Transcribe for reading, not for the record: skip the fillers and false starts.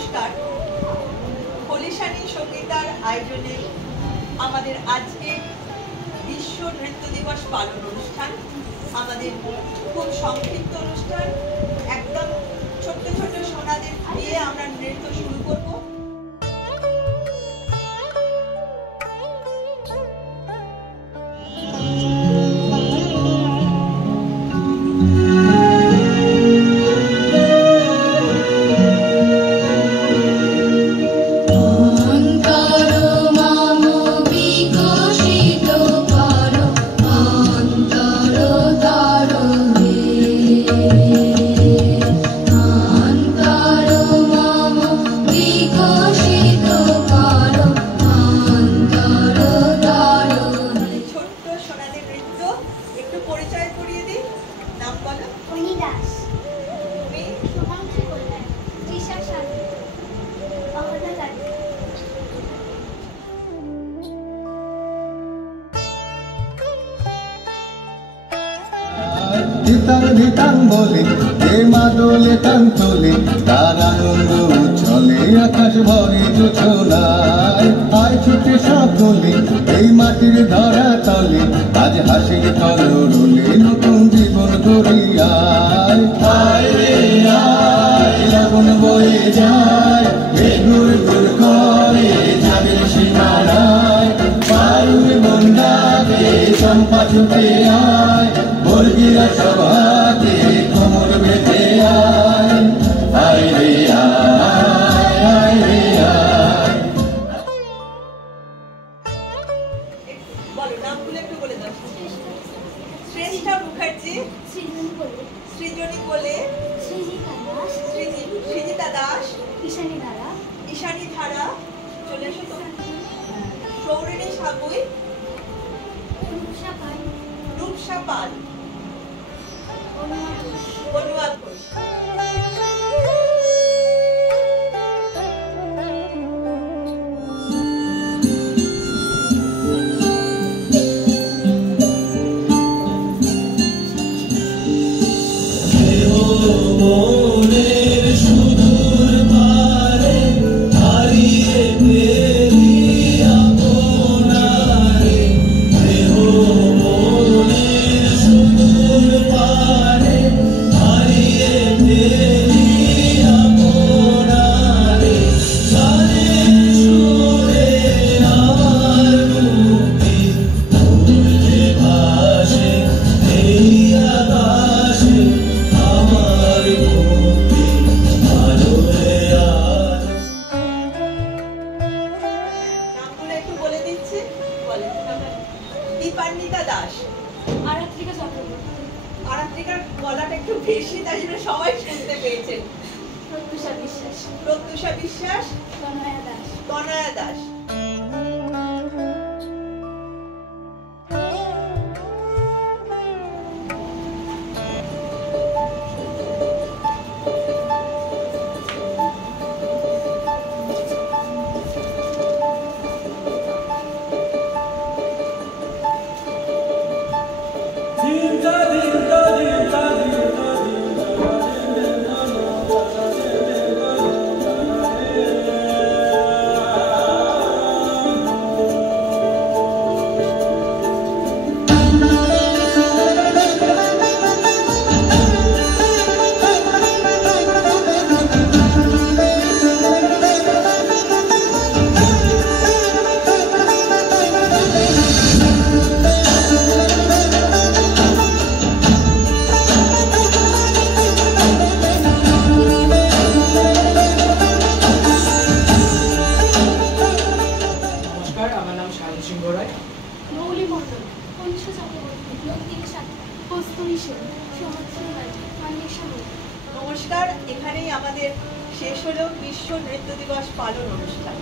নমস্কার। হলিশানী সঙ্গীতার আয়োজনে আমাদের আজকে বিশ্ব নৃত্য দিবস পালন অনুষ্ঠান। আমাদের খুব সংক্ষিপ্ত অনুষ্ঠান, একদম ছোট্ট ছোট্ট সোনাদের দিয়ে আমরা নৃত্য শুরু করব। ধিতাং ধিতাং বলে যে মাদলে টান তোলে, তার আনন্দ চলে আকাশ ভরে জোছনায়। আয় ছুটে সকলে এই মাটির ধরা তলে, আজ হাসির কলরলে নতুন জীবন গড়িয়ায়। আয় রে আয়, আগুন বয়ে যায়, বেগুর গুর করে যাবে সীমানায়। পারুর বন্দাকে চম্পা ছুটে আয়, বর্গিরা সভাতে কোমর বেঁধে আয়। আয় রে আয়, আয় রে আয়। বলো নামগুলো একটু বলে দাও। শ্রেষ্ঠা মুখার্জি, সৃজনী কোলে, সৃজিতা দাস, ঈশানী ধারা, চলে এসো তো, সৌরিণী সাগুই, রূপসা পাল, অনুবাদ ঘোষ। দীপান্বিতা দাস, আরাত্রিকার গলাটা একটু বেশি, তাই জন্য সবাই শুনতে পেয়েছেন। প্রত্যুষা বিশ্বাস, তনয়া দাস। নমস্কার, এখানেই আমাদের শেষ হলো বিশ্ব নৃত্য দিবস পালন অনুষ্ঠান।